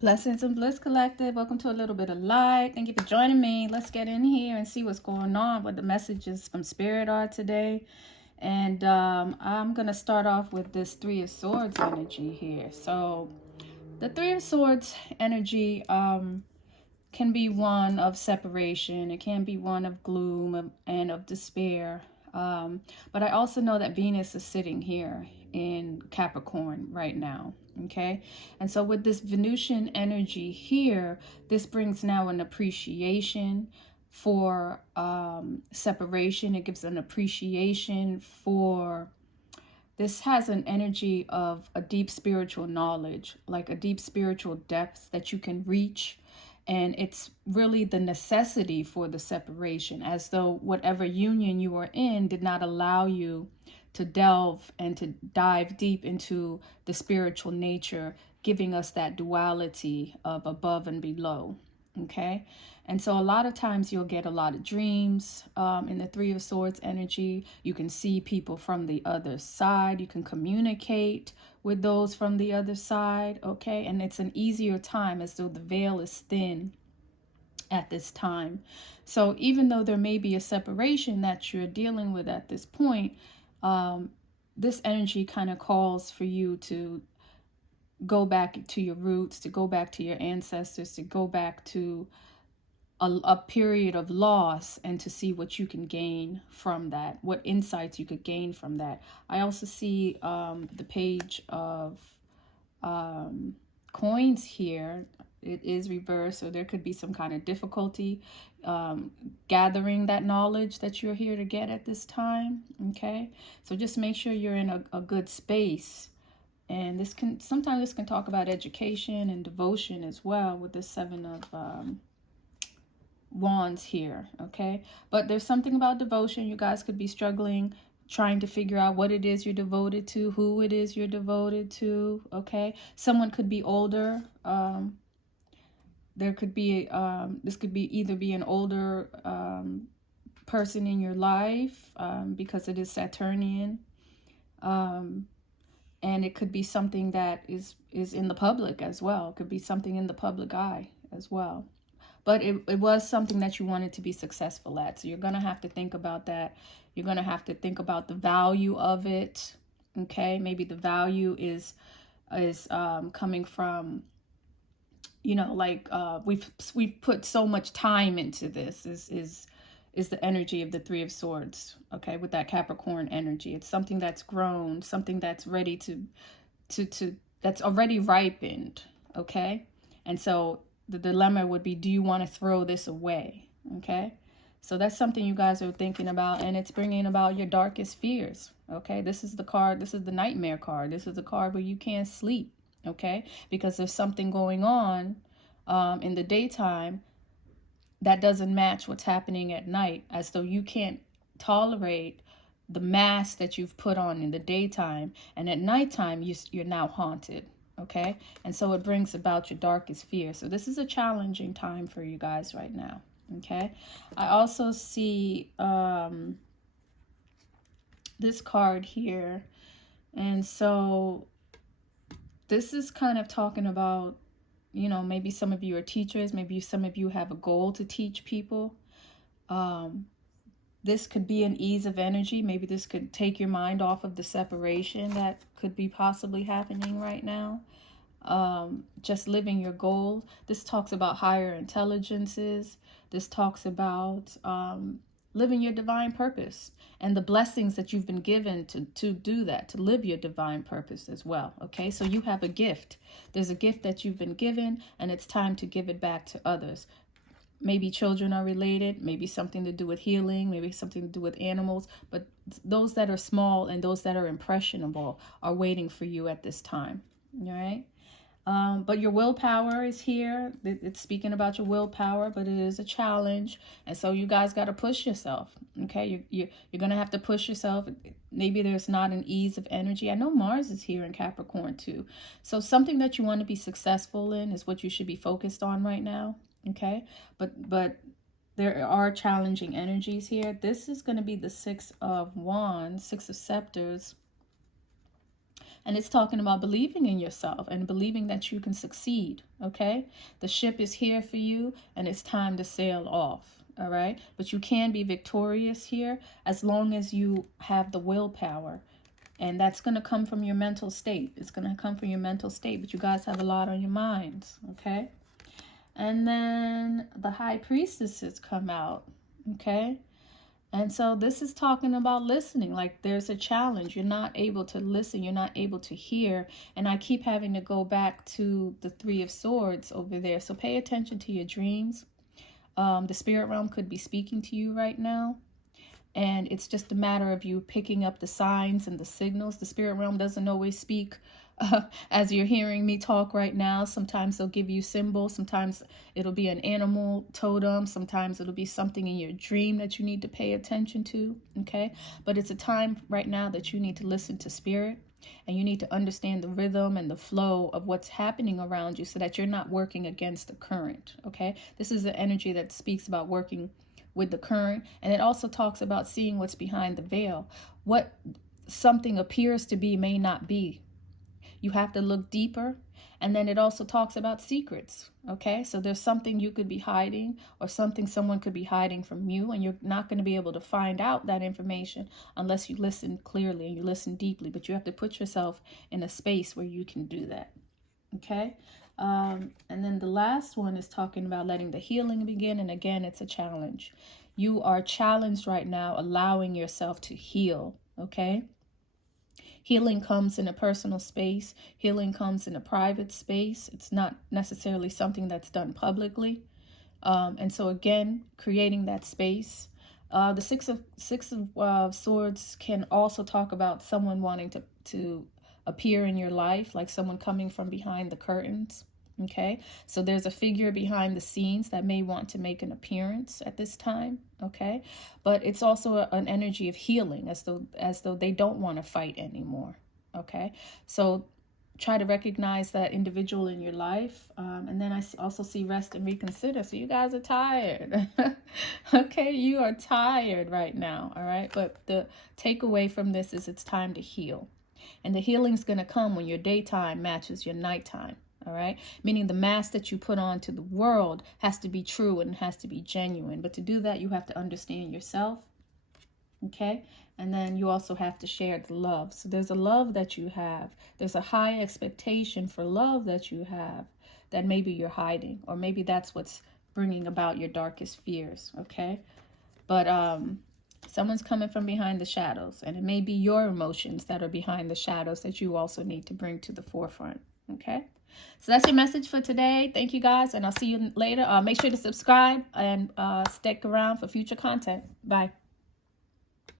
Blessings and Bliss Collective. Welcome to a little bit of light. Thank you for joining me. Let's get in here and see what's going on, what the messages from Spirit are today. And I'm going to start off with this Three of Swords energy here. So the Three of Swords energy can be one of separation. It can be one of gloom and of despair. But I also know that Venus is sitting here in Capricorn right now. Okay. And so with this Venusian energy here, this brings now an appreciation for separation. It gives an appreciation for, this has an energy of a deep spiritual knowledge, like a deep spiritual depth that you can reach. And it's really the necessity for the separation, as though whatever union you are in did not allow you to delve and to dive deep into the spiritual nature, giving us that duality of above and below. Okay. And so a lot of times you'll get a lot of dreams in the Three of Swords energy. You can see people from the other side. You can communicate with those from the other side. Okay. And it's an easier time, as though the veil is thin at this time. So even though there may be a separation that you're dealing with at this point, this energy kind of calls for you to go back to your roots, to go back to your ancestors, to go back to a period of loss, and to see what you can gain from that, what insights you could gain from that. I also see the page of coins here. It is reversed, so there could be some kind of difficulty gathering that knowledge that you're here to get at this time. Okay, so just make sure you're in a good space. And this can sometimes talk about education and devotion as well, with the Seven of Wands here. Okay, but there's something about devotion. You guys could be struggling, trying to figure out what it is you're devoted to, who it is you're devoted to. Okay, someone could be older. There could be this could be either be an older person in your life, because it is Saturnian, and it could be something that is in the public as well. It could be something in the public eye as well. But it was something that you wanted to be successful at. So you're going to have to think about that. You're going to have to think about the value of it. Okay, maybe the value is coming from, you know, like we've put so much time into this. Is the energy of the Three of Swords. Okay, with that Capricorn energy, it's something that's grown, something that's ready to that's already ripened. Okay, and so the dilemma would be, do you want to throw this away? Okay, so that's something you guys are thinking about, and it's bringing about your darkest fears. Okay, this is the card, this is the nightmare card. This is the card where you can't sleep. Okay, because there's something going on in the daytime that doesn't match what's happening at night, as though you can't tolerate the mask that you've put on in the daytime, and at nighttime you're now haunted. Okay, and so it brings about your darkest fear. So this is a challenging time for you guys right now. Okay, I also see this card here, and so this is kind of talking about, you know, maybe some of you are teachers, maybe some of you have a goal to teach people. This could be an ease of energy. Maybe this could take your mind off of the separation that could be possibly happening right now. Just living your goal. This talks about higher intelligences. This talks about living your divine purpose and the blessings that you've been given to do that, to live your divine purpose as well. Okay, so you have a gift. There's a gift that you've been given, and it's time to give it back to others. Maybe children are related, maybe something to do with healing, maybe something to do with animals, but those that are small and those that are impressionable are waiting for you at this time. All right. But your willpower is here. It's speaking about your willpower, but it is a challenge. And so you guys got to push yourself. Okay, you're going to have to push yourself. Maybe there's not an ease of energy. I know Mars is here in Capricorn too. So something that you want to be successful in is what you should be focused on right now. Okay, but there are challenging energies here. This is going to be the Six of Wands, Six of Scepters. And it's talking about believing in yourself and believing that you can succeed, okay? The ship is here for you, and it's time to sail off, all right? But you can be victorious here as long as you have the willpower. And that's going to come from your mental state. It's going to come from your mental state, but you guys have a lot on your minds, okay? And then the High Priestesses come out, okay? And so this is talking about listening. Like there's a challenge. You're not able to listen. You're not able to hear. And I keep having to go back to the Three of Swords over there. So pay attention to your dreams. The spirit realm could be speaking to you right now. And it's just a matter of you picking up the signs and the signals. The spirit realm doesn't always speak as you're hearing me talk right now. Sometimes they'll give you symbols. Sometimes it'll be an animal totem. Sometimes it'll be something in your dream that you need to pay attention to. Okay. But it's a time right now that you need to listen to spirit, and you need to understand the rhythm and the flow of what's happening around you so that you're not working against the current. Okay. This is the energy that speaks about working with the current. And it also talks about seeing what's behind the veil. What something appears to be may not be. You have to look deeper. And then it also talks about secrets. Okay, so there's something you could be hiding, or something someone could be hiding from you, and you're not going to be able to find out that information unless you listen clearly and you listen deeply. But you have to put yourself in a space where you can do that. Okay. And then the last one is talking about letting the healing begin. And again, it's a challenge. You are challenged right now, allowing yourself to heal. Okay. Healing comes in a personal space. Healing comes in a private space. It's not necessarily something that's done publicly. And so again, creating that space. The Six of Swords can also talk about someone wanting to appear in your life, like someone coming from behind the curtains. Okay, so there's a figure behind the scenes that may want to make an appearance at this time. Okay, but it's also an energy of healing, as though they don't want to fight anymore. Okay, so try to recognize that individual in your life. And then I also see rest and reconsider. So you guys are tired. Okay, you are tired right now. All right, but the takeaway from this is it's time to heal. And the healing's going to come when your daytime matches your nighttime. All right. Meaning the mask that you put on to the world has to be true and has to be genuine. But to do that, you have to understand yourself. Okay. And then you also have to share the love. So there's a love that you have. There's a high expectation for love that you have that maybe you're hiding, or maybe that's what's bringing about your darkest fears. Okay. But someone's coming from behind the shadows, and it may be your emotions that are behind the shadows that you also need to bring to the forefront. Okay. So that's your message for today. Thank you guys, and I'll see you later. Make sure to subscribe and stick around for future content. Bye.